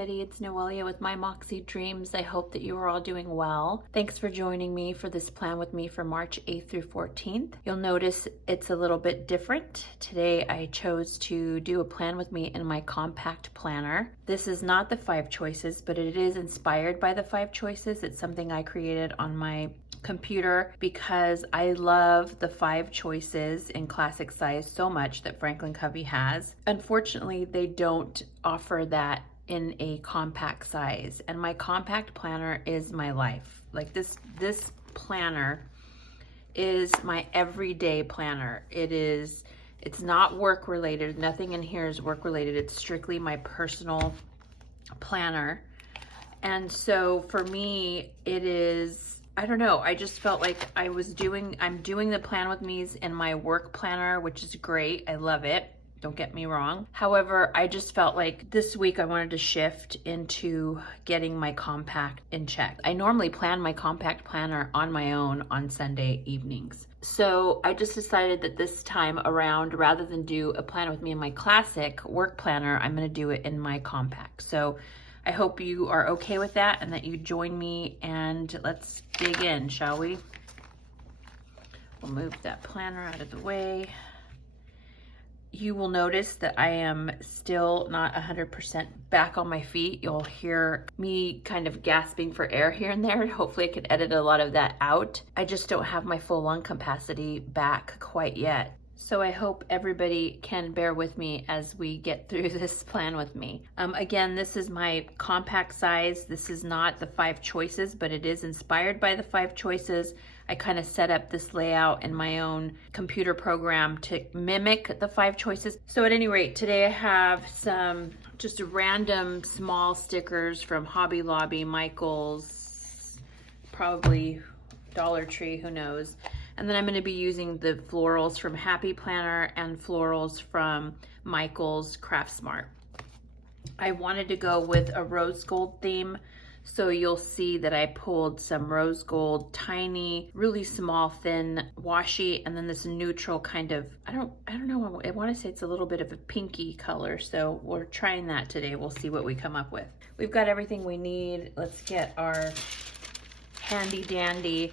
everybody, it's Noelia with My Moxie Dreams. I hope that you are all doing well. Thanks for joining me for this plan with me for March 8th through 14th. You'll notice it's a little bit different. Today I chose to do a plan with me in my compact planner. This is not the 5 choices, but it is inspired by the 5 choices. It's something I created on my computer because I love the 5 choices in classic size so much that Franklin Covey has. Unfortunately, they don't offer that in a compact size, and my compact planner is my life. Like this planner is my everyday planner. It's not work related. Nothing in here is work related. It's strictly my personal planner. And so for me, it is, I don't know, I just felt like I'm doing the plan with me's in my work planner, which is great. I love it. Don't get me wrong. However, I just felt like this week I wanted to shift into getting my compact in check. I normally plan my compact planner on my own on Sunday evenings. So I just decided that this time around, rather than do a plan with me in my classic work planner, I'm gonna do it in my compact. So I hope you are okay with that and that you join me, and let's dig in, shall we? We'll move that planner out of the way. You will notice that I am still not 100% back on my feet. You'll hear me kind of gasping for air here and there. Hopefully I can edit a lot of that out. I just don't have my full lung capacity back quite yet. So I hope everybody can bear with me as we get through this plan with me. Again, this is my compact size. This is not the 5 choices, but it is inspired by the 5 choices. I kind of set up this layout in my own computer program to mimic the 5 choices. So at any rate, today I have some just random small stickers from Hobby Lobby, Michael's, probably Dollar Tree, who knows. And then I'm going to be using the florals from Happy Planner and florals from Michael's Craft Smart. I wanted to go with a rose gold theme, so you'll see that I pulled some rose gold, tiny, really small, thin washi, and then this neutral kind of, I don't know, I want to say it's a little bit of a pinky color, so we're trying that today. We'll see what we come up with. We've got everything we need. Let's get our handy dandy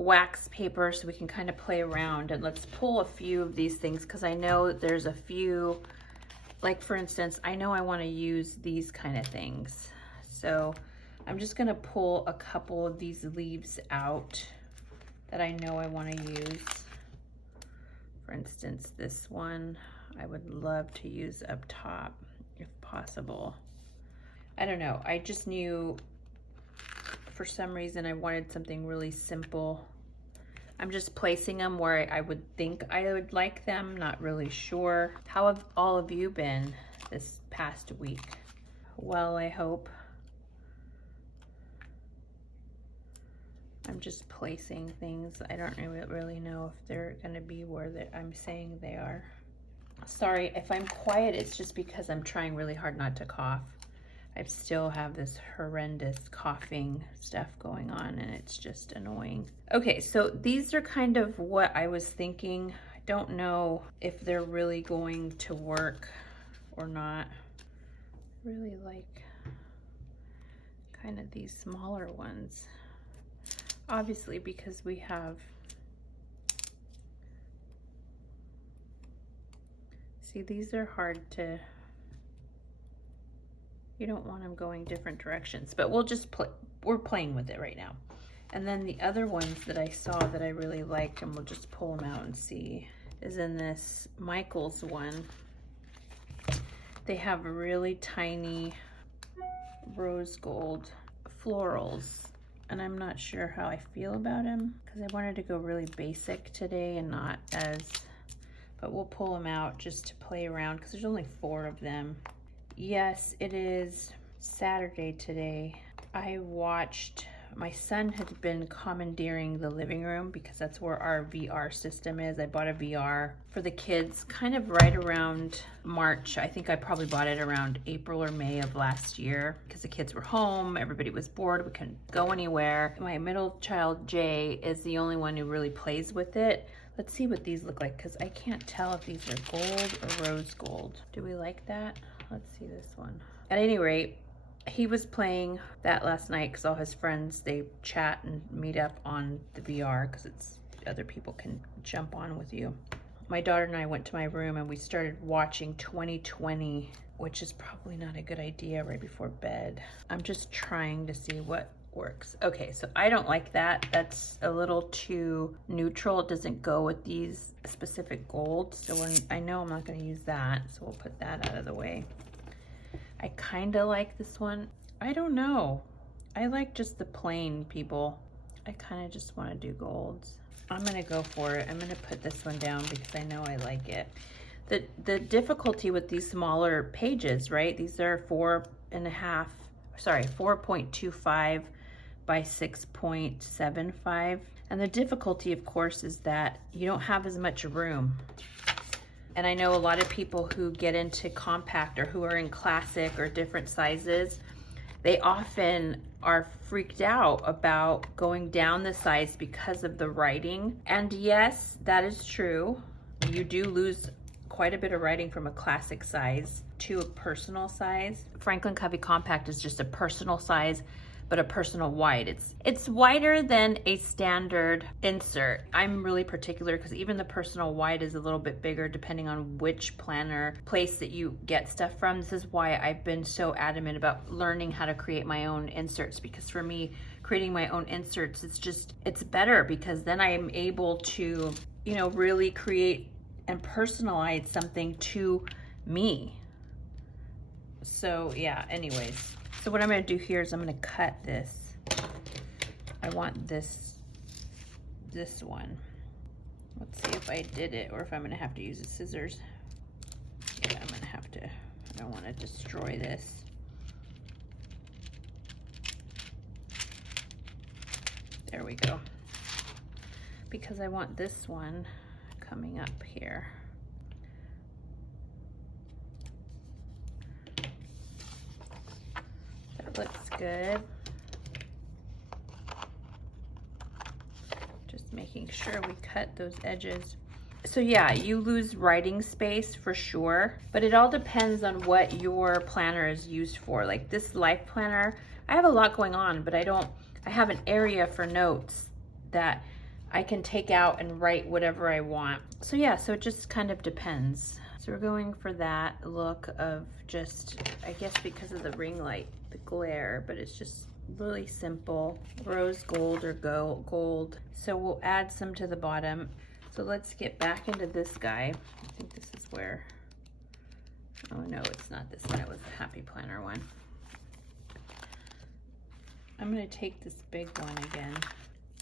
wax paper so we can kind of play around, and let's pull a few of these things because I know that there's a few, like for instance, I know I want to use these kind of things. So I'm just going to pull a couple of these leaves out that I know I want to use. For instance, this one I would love to use up top if possible. I don't know, I just knew for some reason I wanted something really simple. I'm just placing them where I would think I would like them, not really sure. How have all of you been this past week? Well, I hope. I'm just placing things. I don't really know if they're gonna be where I'm saying they are. Sorry, if I'm quiet, it's just because I'm trying really hard not to cough. I still have this horrendous coughing stuff going on, and it's just annoying. Okay, so these are kind of what I was thinking. I don't know if they're really going to work or not. I really like kind of these smaller ones. Obviously, because we have, see, these are hard to, you don't want them going different directions, but we'll just we're playing with it right now. And then the other ones that I saw that I really liked, and we'll just pull them out and see, is in this Michael's one. They have really tiny rose gold florals, and I'm not sure how I feel about them because I wanted to go really basic today and not as, but we'll pull them out just to play around because there's only 4 of them. Yes, it is Saturday today. I watched, my son had been commandeering the living room because that's where our VR system is. I bought a VR for the kids kind of right around March. I think I probably bought it around April or May of last year because the kids were home, everybody was bored, we couldn't go anywhere. My middle child, Jay, is the only one who really plays with it. Let's see what these look like because I can't tell if these are gold or rose gold. Do we like that? let's see this one. At any rate, he was playing that last night because all his friends, they chat and meet up on the VR because it's other people can jump on with you. My daughter and I went to my room and we started watching 2020, which is probably not a good idea right before bed. I'm just trying to see what works. Okay, so I don't like that. That's a little too neutral. It doesn't go with these specific golds. So I know I'm not going to use that. So we'll put that out of the way. I kind of like this one. I don't know. I like just the plain, people. I kind of just want to do golds. I'm going to go for it. I'm going to put this one down because I know I like it. The difficulty with these smaller pages, right? These are 4.25 by 6.75. And the difficulty, of course, is that you don't have as much room. And I know a lot of people who get into compact or who are in classic or different sizes, they often are freaked out about going down the size because of the writing. And yes, that is true. You do lose quite a bit of writing from a classic size to a personal size. Franklin Covey Compact is just a personal size, but a personal wide. It's wider than a standard insert. I'm really particular because even the personal wide is a little bit bigger depending on which planner place that you get stuff from. This is why I've been so adamant about learning how to create my own inserts, because for me, creating my own inserts, it's better because then I am able to, you know, really create and personalize something to me. So yeah, anyways. So what I'm going to do here is I'm going to cut this. I want this one. Let's see if I did it or if I'm going to have to use the scissors. Yeah, I'm going to have to. I don't want to destroy this. There we go. Because I want this one coming up here. Looks good. Just making sure we cut those edges. So yeah, you lose writing space for sure, but it all depends on what your planner is used for. Like this life planner, I have a lot going on, but I have an area for notes that I can take out and write whatever I want. So yeah, so it just kind of depends. So we're going for that look of just, I guess because of the ring light, the glare, but it's just really simple. Rose gold or gold. So we'll add some to the bottom. So let's get back into this guy. I think this is where, oh no, it's not this one. It was the Happy Planner one. I'm gonna take this big one again.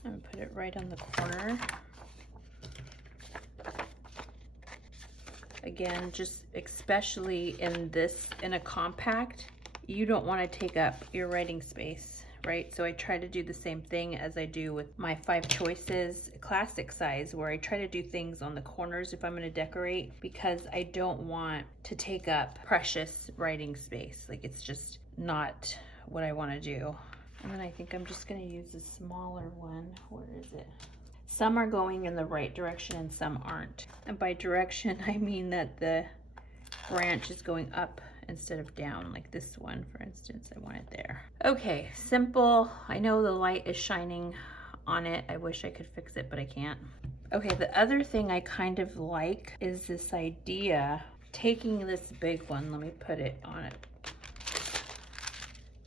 I'm gonna put it right on the corner. Again, just especially in a compact, you don't want to take up your writing space, right? So I try to do the same thing as I do with my 5 choices classic size, where I try to do things on the corners if I'm going to decorate, because I don't want to take up precious writing space. Like it's just not what I want to do. And then I think I'm just going to use a smaller one. Where is it? Some are going in the right direction and some aren't. And by direction, I mean that the branch is going up instead of down, like this one, for instance. I want it there. Okay, simple. I know the light is shining on it. I wish I could fix it, but I can't. Okay, the other thing I kind of like is this idea, taking this big one, let me put it on it.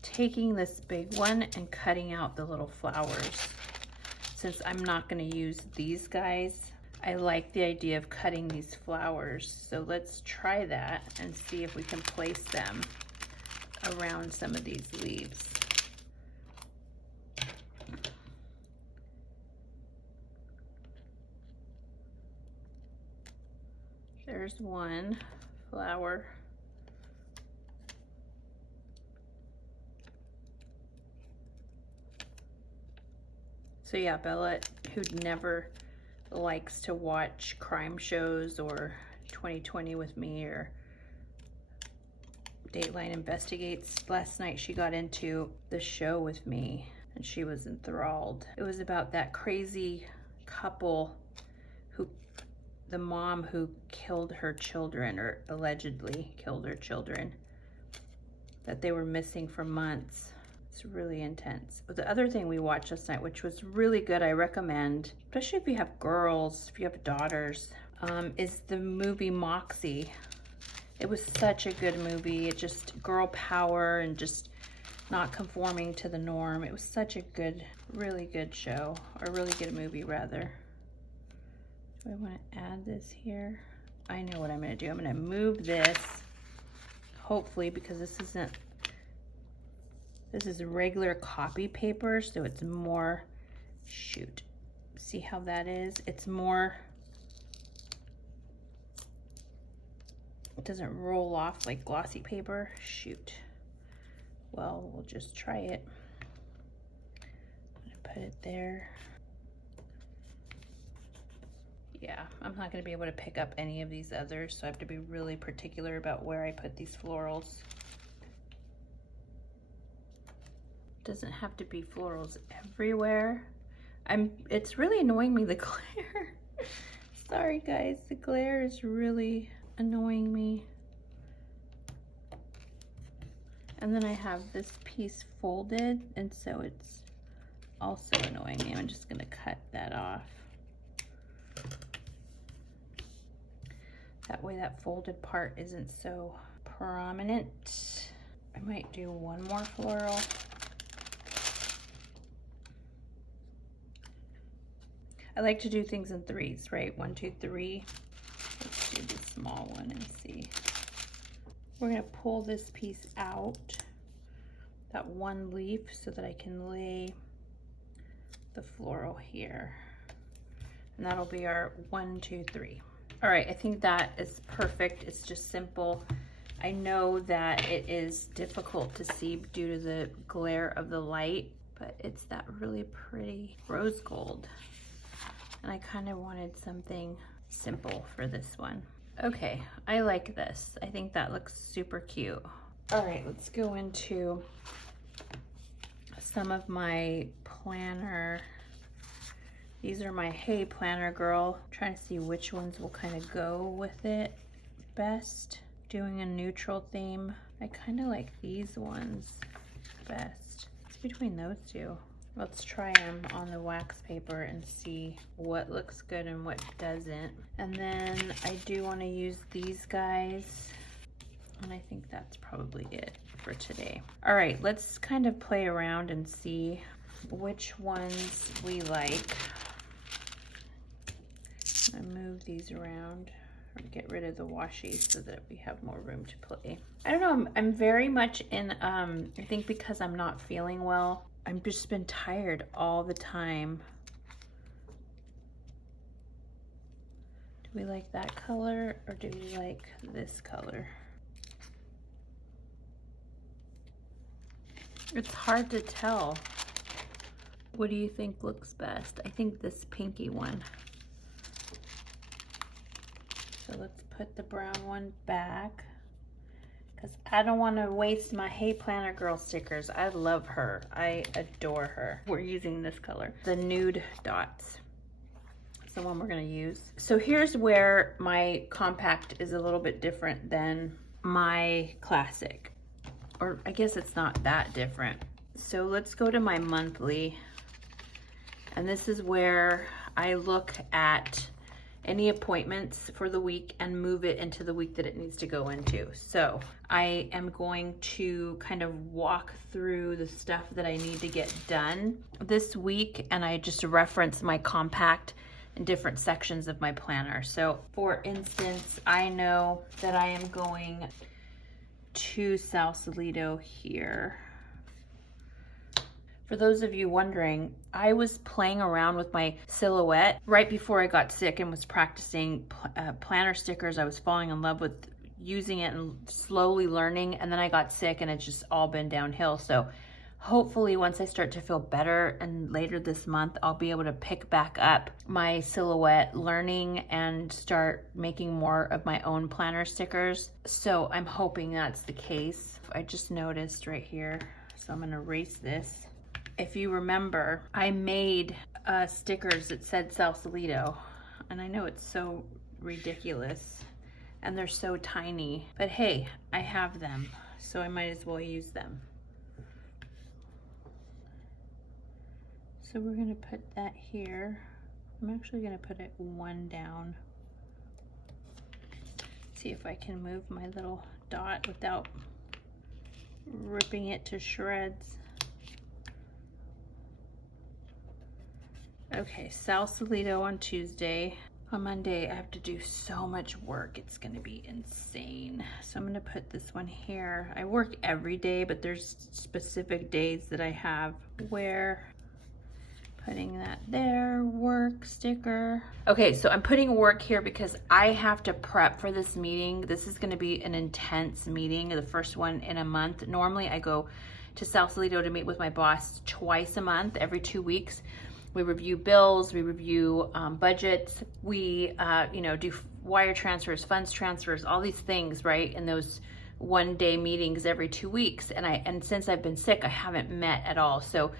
Taking this big one and cutting out the little flowers. Since I'm not going to use these guys, I like the idea of cutting these flowers. So let's try that and see if we can place them around some of these leaves. There's one flower. So yeah, Bella, who never likes to watch crime shows or 2020 with me or Dateline Investigates, last night she got into the show with me and she was enthralled. It was about that crazy couple who, the mom who killed her children, or allegedly killed her children. that they were missing for months. It's really intense. But the other thing we watched last night, which was really good, I recommend, especially if you have girls, if you have daughters, is the movie Moxie. It was such a good movie. It just girl power and just not conforming to the norm. It was such a good, really good show, or really good movie rather. Do I want to add this here? I know what I'm going to do. I'm going to move this, hopefully, because this is regular copy paper, so it's more, shoot, see how that is? It's more, it doesn't roll off like glossy paper. Shoot. Well, we'll just try it. I'm gonna put it there. Yeah, I'm not gonna be able to pick up any of these others, so I have to be really particular about where I put these florals. Doesn't have to be florals everywhere. It's really annoying me, the glare. Sorry guys, the glare is really annoying me. And then I have this piece folded, and so it's also annoying me. I'm just gonna cut that off. That way that folded part isn't so prominent. I might do one more floral. I like to do things in threes, right? 1, 2, 3. Let's do the small one and see. We're gonna pull this piece out, that one leaf, so that I can lay the floral here. And that'll be our 1, 2, 3. All right, I think that is perfect. It's just simple. I know that it is difficult to see due to the glare of the light, but it's that really pretty rose gold. And I kind of wanted something simple for this one. Okay, I like this. I think that looks super cute. All right, let's go into some of my planner. These are my Hey Planner Girl. I'm trying to see which ones will kind of go with it best. Doing a neutral theme. I kind of like these ones best. It's between those two. Let's try them on the wax paper and see what looks good and what doesn't. And then I do want to use these guys. And I think that's probably it for today. All right, let's kind of play around and see which ones we like. I'm gonna move these around or get rid of the washies so that we have more room to play. I don't know, I'm very much in, I think because I'm not feeling well, I've just been tired all the time. Do we like that color or do we like this color? It's hard to tell. What do you think looks best? I think this pinky one. So let's put the brown one back, because I don't want to waste my Hey Planner Girl stickers. I love her. I adore her. We're using this color, the nude dots. It's the one we're going to use. So here's where my compact is a little bit different than my classic. Or I guess it's not that different. So let's go to my monthly. And this is where I look at any appointments for the week and move it into the week that it needs to go into. So I am going to kind of walk through the stuff that I need to get done this week, and I just reference my compact in different sections of my planner. So for instance, I know that I am going to Sausalito here. For those of you wondering, I was playing around with my silhouette right before I got sick and was practicing planner stickers. I was falling in love with using it and slowly learning, and then I got sick and it's just all been downhill. So hopefully once I start to feel better and later this month, I'll be able to pick back up my silhouette learning and start making more of my own planner stickers. So I'm hoping that's the case. I just noticed right here, so I'm gonna erase this. If you remember, I made stickers that said Sausalito, and I know it's so ridiculous and they're so tiny, but hey, I have them. so I might as well use them. So we're gonna put that here. I'm actually gonna put it one down. See if I can move my little dot without ripping it to shreds. Okay, Sausalito on Tuesday. On Monday, I have to do so much work. It's gonna be insane. So I'm gonna put this one here. I work every day, but there's specific days that I have where putting that there, work sticker. Okay, so I'm putting work here because I have to prep for this meeting. This is gonna be an intense meeting, the first one in a month. Normally I go to Sausalito to meet with my boss twice a month, every 2 weeks. We review bills, we review budgets, we do wire transfers, funds transfers, all these things, right? In those one-day meetings every 2 weeks. And since I've been sick, I haven't met at all. So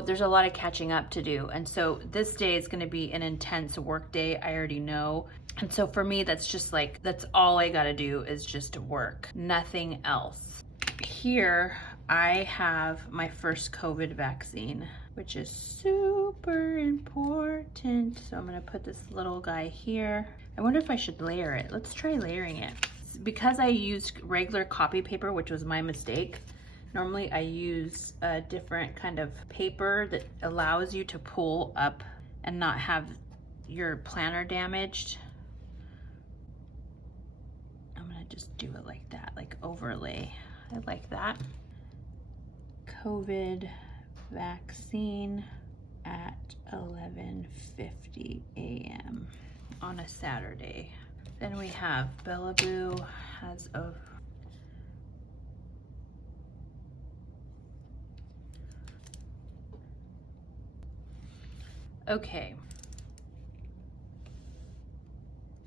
there's a lot of catching up to do. And so this day is gonna be an intense work day, I already know. And so for me, that's just like, that's all I gotta do is just work, nothing else. Here, I have my first COVID vaccine, which is super important. So I'm gonna put this little guy here. I wonder if I should layer it. Let's try layering it. Because I used regular copy paper, which was my mistake. Normally I use a different kind of paper that allows you to pull up and not have your planner damaged. I'm gonna just do it like that, like overlay. I like that. COVID vaccine at 11:50 a.m. on a Saturday. Then we have Bellaboo has a okay.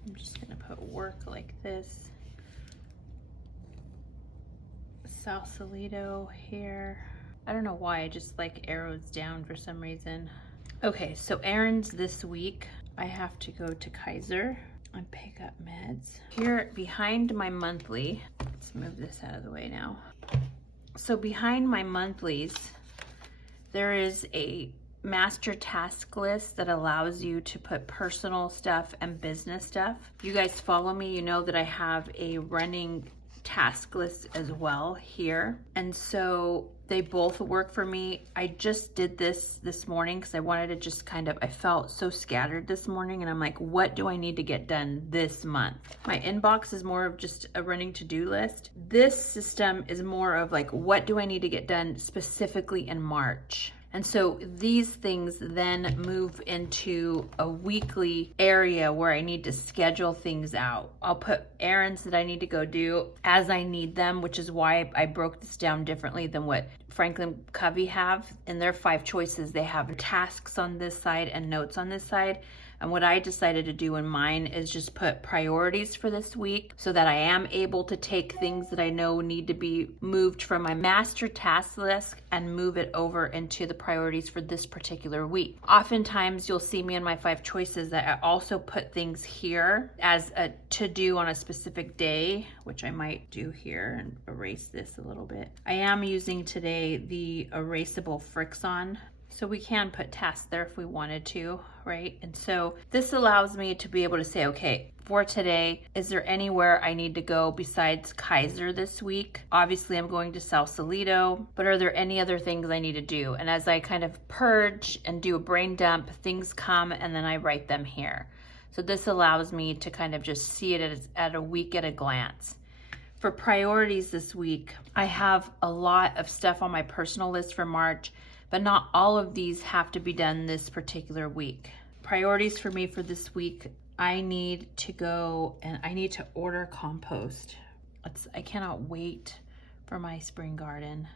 I'm just gonna put work like this. Sausalito here. I don't know why, I just like arrows down for some reason. Okay, so errands this week. I have to go to Kaiser and pick up meds. Here behind my monthly, let's move this out of the way now. So behind my monthlies, there is a master task list that allows you to put personal stuff and business stuff. If you guys follow me, you know that I have a running task list as well here. And so they both work for me. I just did this morning because I wanted to just kind of, I felt so scattered this morning and I'm like, what do I need to get done this month? My inbox is more of just a running to-do list. This system is more of like, what do I need to get done specifically in March? And so these things then move into a weekly area where I need to schedule things out. I'll put errands that I need to go do as I need them, which is why I broke this down differently than what Franklin Covey have. In their 5 choices, they have tasks on this side and notes on this side. And what I decided to do in mine is just put priorities for this week so that I am able to take things that I know need to be moved from my master task list and move it over into the priorities for this particular week. Oftentimes you'll see me in my 5 choices that I also put things here as a to-do on a specific day, which I might do here and erase this a little bit. I am using today the erasable Frixon. So we can put tasks there if we wanted to, right? And so this allows me to be able to say, okay, for today, is there anywhere I need to go besides Kaiser this week? Obviously, I'm going to Sausalito, but are there any other things I need to do? And as I kind of purge and do a brain dump, things come and then I write them here. So this allows me to kind of just see it at a week at a glance. For priorities this week, I have a lot of stuff on my personal list for March, but not all of these have to be done this particular week. Priorities for me for this week, I need to go and I need to order compost. I cannot wait for my spring garden.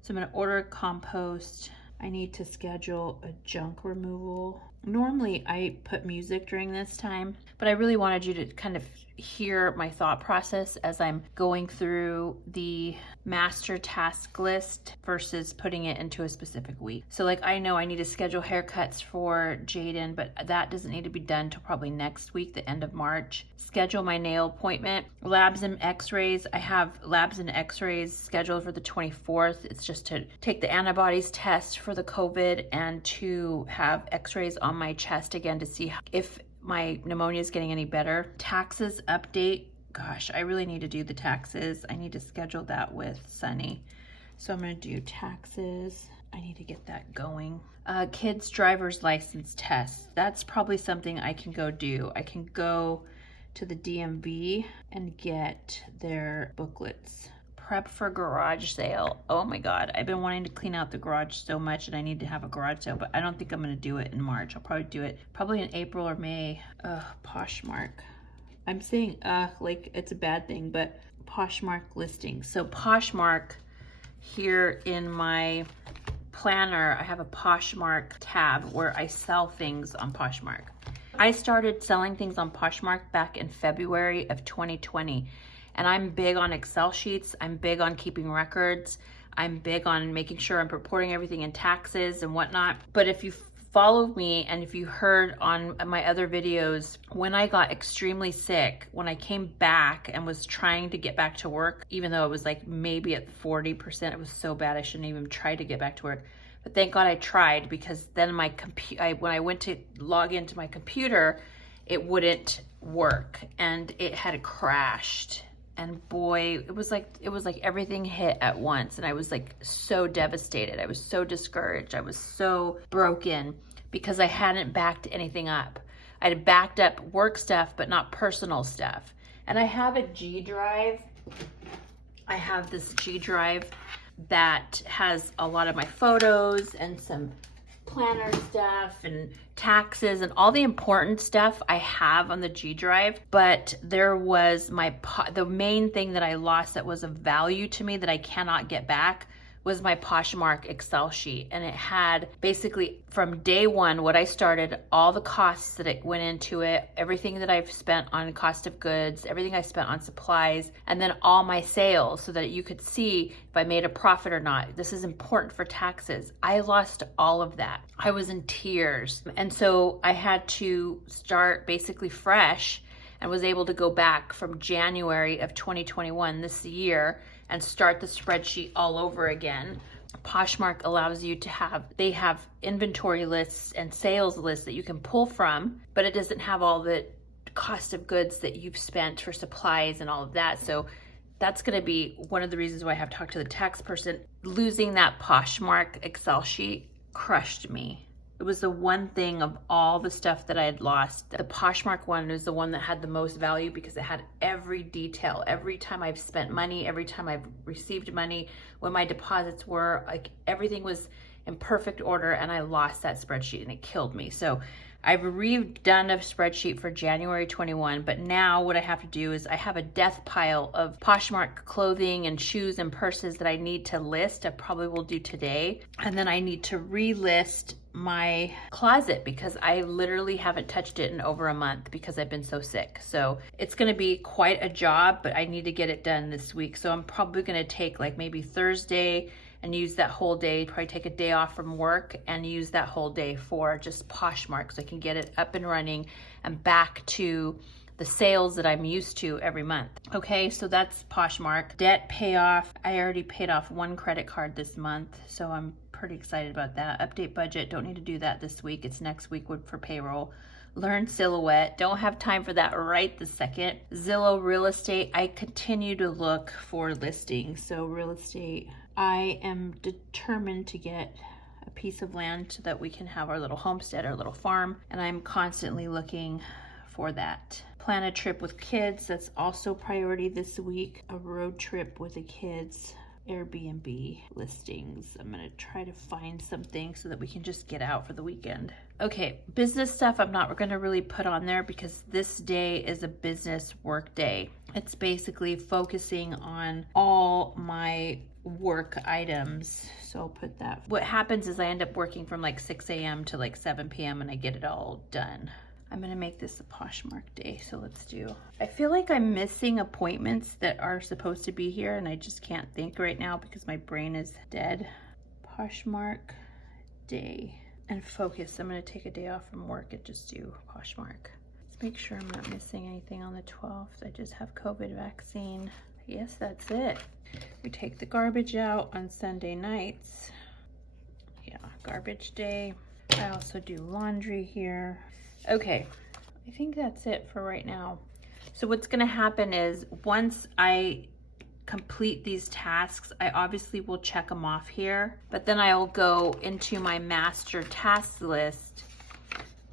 So I'm gonna order compost. I need to schedule a junk removal. Normally I put music during this time, but I really wanted you to kind of hear my thought process as I'm going through the master task list versus putting it into a specific week. So like I know I need to schedule haircuts for Jaden, but that doesn't need to be done till probably next week, the end of March. Schedule my nail appointment, labs and x-rays. I have labs and x-rays scheduled for the 24th. It's just to take the antibodies test for the COVID and to have x-rays on my chest again to see if my pneumonia is getting any better. Taxes update. Gosh, I really need to do the taxes. I need to schedule that with Sunny. So I'm going to do taxes. I need to get that going. Kids driver's license test. That's probably something I can go do. I can go to the DMV and get their booklets. Prep for garage sale. Oh my God, I've been wanting to clean out the garage so much, and I need to have a garage sale, but I don't think I'm going to do it in March. I'll probably do it probably in April or May. Poshmark. I'm saying like it's a bad thing, but Poshmark listings. So Poshmark, here in my planner, I have a Poshmark tab where I sell things on Poshmark. I started selling things on Poshmark back in February of 2020. And I'm big on Excel sheets. I'm big on keeping records. I'm big on making sure I'm reporting everything in taxes and whatnot. But if you followed me and if you heard on my other videos, when I got extremely sick, when I came back and was trying to get back to work, even though it was like maybe at 40%, it was so bad I shouldn't even try to get back to work. But thank God I tried, because then when I went to log into my computer, it wouldn't work and it had crashed. And boy, it was like everything hit at once. And I was like so devastated. I was so discouraged. I was so broken because I hadn't backed anything up. I had backed up work stuff, but not personal stuff. And I have a G drive. I have this G drive that has a lot of my photos and some planner stuff and taxes and all the important stuff I have on the G drive. But there was the main thing that I lost that was of value to me that I cannot get back was my Poshmark Excel sheet. And it had basically from day one, what I started, all the costs that it went into it, everything that I've spent on cost of goods, everything I spent on supplies, and then all my sales so that you could see if I made a profit or not. This is important for taxes. I lost all of that. I was in tears. And so I had to start basically fresh and was able to go back from January of 2021 this year and start the spreadsheet all over again. Poshmark allows you to they have inventory lists and sales lists that you can pull from, but it doesn't have all the cost of goods that you've spent for supplies and all of that. So that's going to be one of the reasons why I have talked to the tax person. Losing that Poshmark Excel sheet crushed me. It was the one thing of all the stuff that I had lost. The Poshmark one was the one that had the most value because it had every detail. Every time I've spent money, every time I've received money, when my deposits were, like everything was in perfect order, and I lost that spreadsheet and it killed me. So I've redone a spreadsheet for January 21, but now what I have to do is I have a death pile of Poshmark clothing and shoes and purses that I need to list. I probably will do today. And then I need to relist my closet because I literally haven't touched it in over a month because I've been so sick. So it's going to be quite a job, but I need to get it done this week. So I'm probably going to take like maybe Thursday and use that whole day, probably take a day off from work and use that whole day for just Poshmark so I can get it up and running and back to the sales that I'm used to every month. Okay, so that's Poshmark. Debt payoff. I already paid off one credit card this month, so I'm pretty excited about that. Update budget. Don't need to do that this week. It's next week for payroll. Learn Silhouette. Don't have time for that right this second. Zillow real estate. I continue to look for listings. So real estate. I am determined to get a piece of land so that we can have our little homestead, our little farm, and I'm constantly looking for that. Plan a trip with kids. That's also priority this week. A road trip with the kids. Airbnb listings. I'm gonna try to find something so that we can just get out for the weekend. Okay, business stuff I'm not gonna really put on there because this day is a business work day. It's basically focusing on all my work items. So I'll put that. What happens is I end up working from like 6 a.m. to like 7 p.m. and I get it all done. I'm gonna make this a Poshmark day, so let's do. I feel like I'm missing appointments that are supposed to be here and I just can't think right now because my brain is dead. Poshmark day and focus. I'm gonna take a day off from work and just do Poshmark. Let's make sure I'm not missing anything on the 12th. I just have COVID vaccine. Yes, that's it. We take the garbage out on Sunday nights. Yeah, garbage day. I also do laundry here. Okay, I think that's it for right now. So what's gonna happen is once I complete these tasks, I obviously will check them off here, but then I'll go into my master tasks list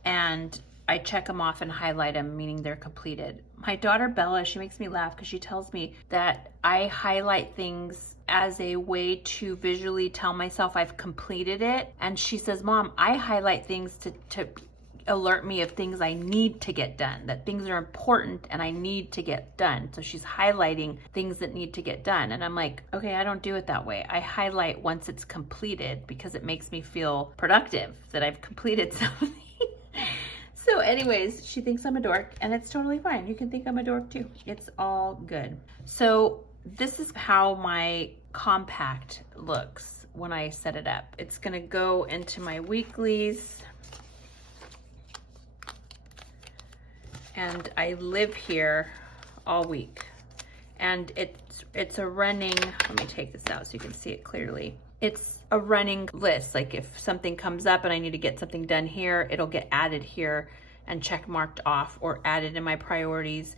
and I check them off and highlight them, meaning they're completed. My daughter Bella, she makes me laugh because she tells me that I highlight things as a way to visually tell myself I've completed it. And she says, Mom, I highlight things to alert me of things I need to get done, that things are important and I need to get done. So she's highlighting things that need to get done. And I'm like, okay, I don't do it that way. I highlight once it's completed because it makes me feel productive that I've completed something. So anyways, she thinks I'm a dork and it's totally fine. You can think I'm a dork too. It's all good. So this is how my compact looks when I set it up. It's gonna go into my weeklies. And I live here all week. And it's a running, let me take this out so you can see it clearly. It's a running list. Like if something comes up and I need to get something done here, it'll get added here and check marked off or added in my priorities.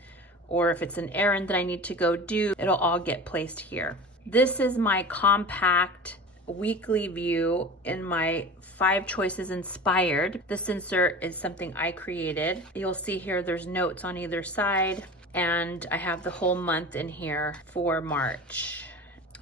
Or if it's an errand that I need to go do, it'll all get placed here. This is my compact weekly view in my 5 choices inspired. This insert is something I created. You'll see here there's notes on either side and I have the whole month in here for March.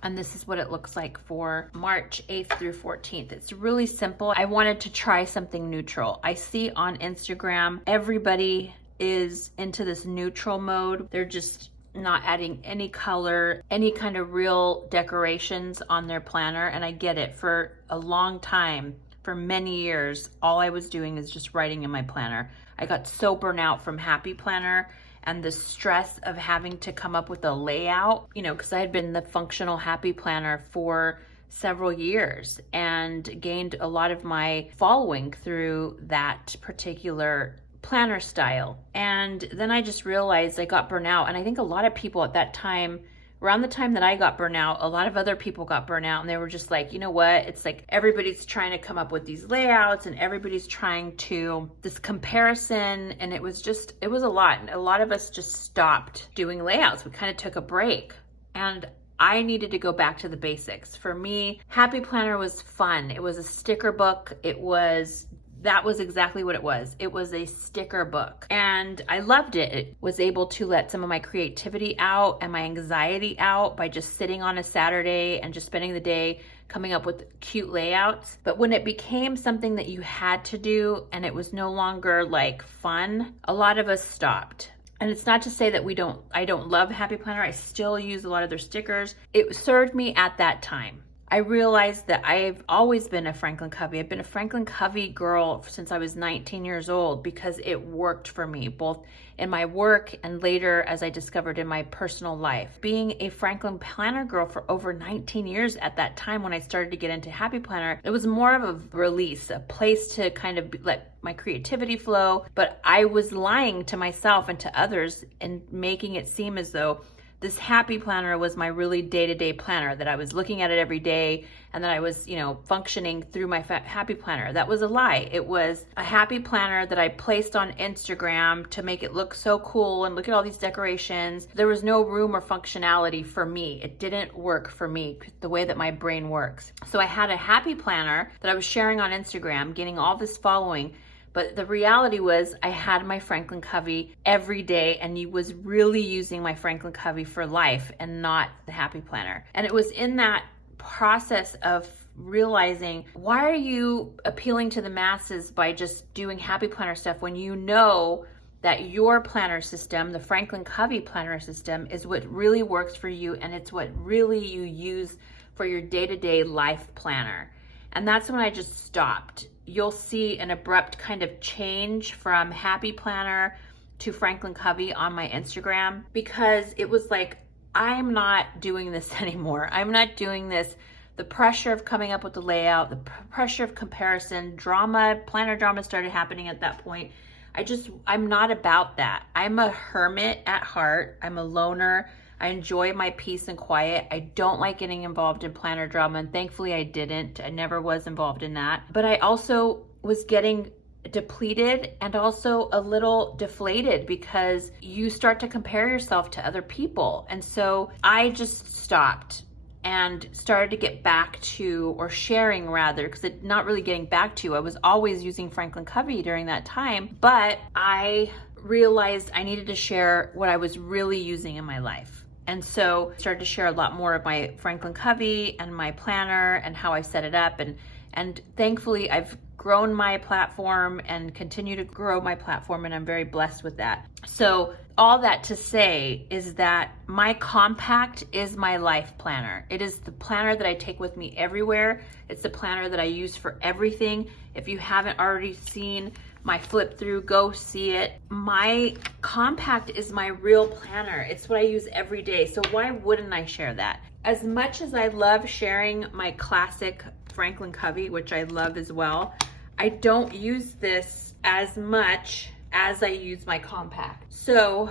And this is what it looks like for March 8th through 14th. It's really simple. I wanted to try something neutral. I see on Instagram, everybody is into this neutral mode. They're just not adding any color, any kind of real decorations on their planner. And I get it. For a long time, for many years, all I was doing is just writing in my planner. I got so burnt out from Happy Planner and the stress of having to come up with a layout, you know, because I had been the functional Happy Planner for several years and gained a lot of my following through that particular planner style. And then I just realized I got burnt out. And I think a lot of people at that time, around the time that I got burnt out, a lot of other people got burnt out and they were just like, you know what? It's like everybody's trying to come up with these layouts and everybody's trying to, this comparison. And it was a lot. And a lot of us just stopped doing layouts. We kind of took a break. And I needed to go back to the basics. For me, Happy Planner was fun. It was a sticker book. That was exactly what it was. It was a sticker book and I loved it. It was able to let some of my creativity out and my anxiety out by just sitting on a Saturday and just spending the day coming up with cute layouts. But when it became something that you had to do and it was no longer like fun, a lot of us stopped. And it's not to say that I don't love Happy Planner. I still use a lot of their stickers. It served me at that time. I realized that I've always been a Franklin Covey. I've been a Franklin Covey girl since I was 19 years old because it worked for me, both in my work and later as I discovered in my personal life. Being a Franklin Planner girl for over 19 years at that time when I started to get into Happy Planner, it was more of a release, a place to kind of let my creativity flow. But I was lying to myself and to others and making it seem as though this Happy Planner was my really day-to-day planner, that I was looking at it every day and that I was, functioning through my Happy Planner. That was a lie. It was a Happy Planner that I placed on Instagram to make it look so cool and look at all these decorations. There was no room or functionality for me. It didn't work for me the way that my brain works. So I had a Happy Planner that I was sharing on Instagram, getting all this following. But the reality was I had my Franklin Covey every day and he was really using my Franklin Covey for life and not the Happy Planner. And it was in that process of realizing, why are you appealing to the masses by just doing Happy Planner stuff when you know that your planner system, the Franklin Covey planner system, is what really works for you and it's what really you use for your day-to-day life planner. And that's when I just stopped. you'll see an abrupt kind of change from Happy Planner to Franklin Covey on my Instagram, because it was like, I'm not doing this anymore. I'm not doing this. The pressure of coming up with the layout, the pressure of comparison, drama, planner drama started happening at that point. I'm not about that. I'm a hermit at heart. I'm a loner. I enjoy my peace and quiet. I don't like getting involved in planner drama, and thankfully I didn't. I never was involved in that. But I also was getting depleted and also a little deflated, because you start to compare yourself to other people. And so I just stopped and started to get back to, or sharing rather, because it's not really getting back to, I was always using Franklin Covey during that time, but I realized I needed to share what I was really using in my life. And so I started to share a lot more of my Franklin Covey and my planner and how I set it up. And thankfully I've grown my platform and continue to grow my platform, and I'm very blessed with that. So all that to say is that my Compact is my life planner. It is the planner that I take with me everywhere. It's the planner that I use for everything. If you haven't already seen my flip through, go see it. My Compact is my real planner. It's what I use every day. So why wouldn't I share that? As much as I love sharing my classic Franklin Covey, which I love as well, I don't use this as much as I use my Compact. So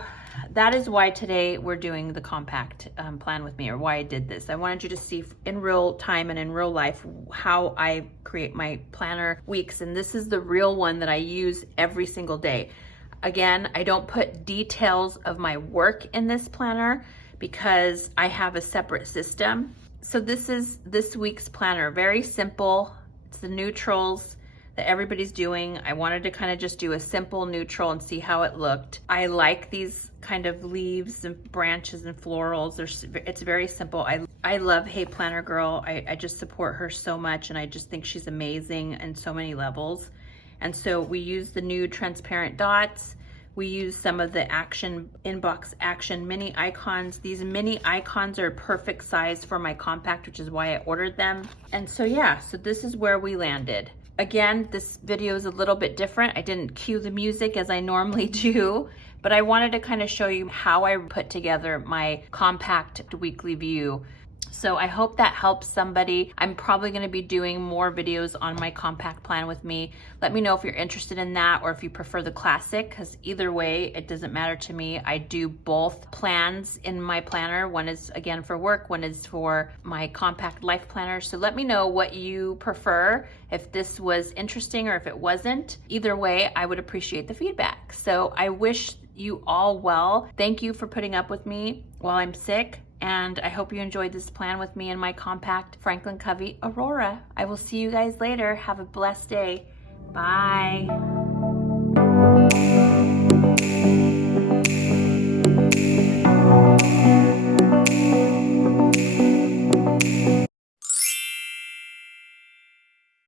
that is why today we're doing the Compact plan with me, or why I did this. I wanted you to see in real time and in real life how I create my planner weeks. And this is the real one that I use every single day. Again, I don't put details of my work in this planner because I have a separate system. So this is this week's planner, very simple. It's the neutrals that everybody's doing. I wanted to kind of just do a simple neutral and see how it looked. I like these kind of leaves and branches and florals. It's very simple. I love Hey Planner Girl. I just support her so much, and I just think she's amazing in so many levels. And so we use the new transparent dots. We use some of the inbox action mini icons. These mini icons are a perfect size for my Compact, which is why I ordered them. And so yeah, so this is where we landed. Again, this video is a little bit different. I didn't cue the music as I normally do, but I wanted to kind of show you how I put together my Compact weekly view. So I hope that helps somebody. I'm probably going to be doing more videos on my Compact plan with me. Let me know if you're interested in that, or if you prefer the classic, because either way, it doesn't matter to me. I do both plans in my planner. One is again for work, one is for my Compact life planner. So let me know what you prefer, if this was interesting or if it wasn't. Either way, I would appreciate the feedback. So I wish you all well. Thank you for putting up with me while I'm sick. And I hope you enjoyed this plan with me and my Compact Franklin Covey Aurora. I will see you guys later. Have a blessed day. Bye.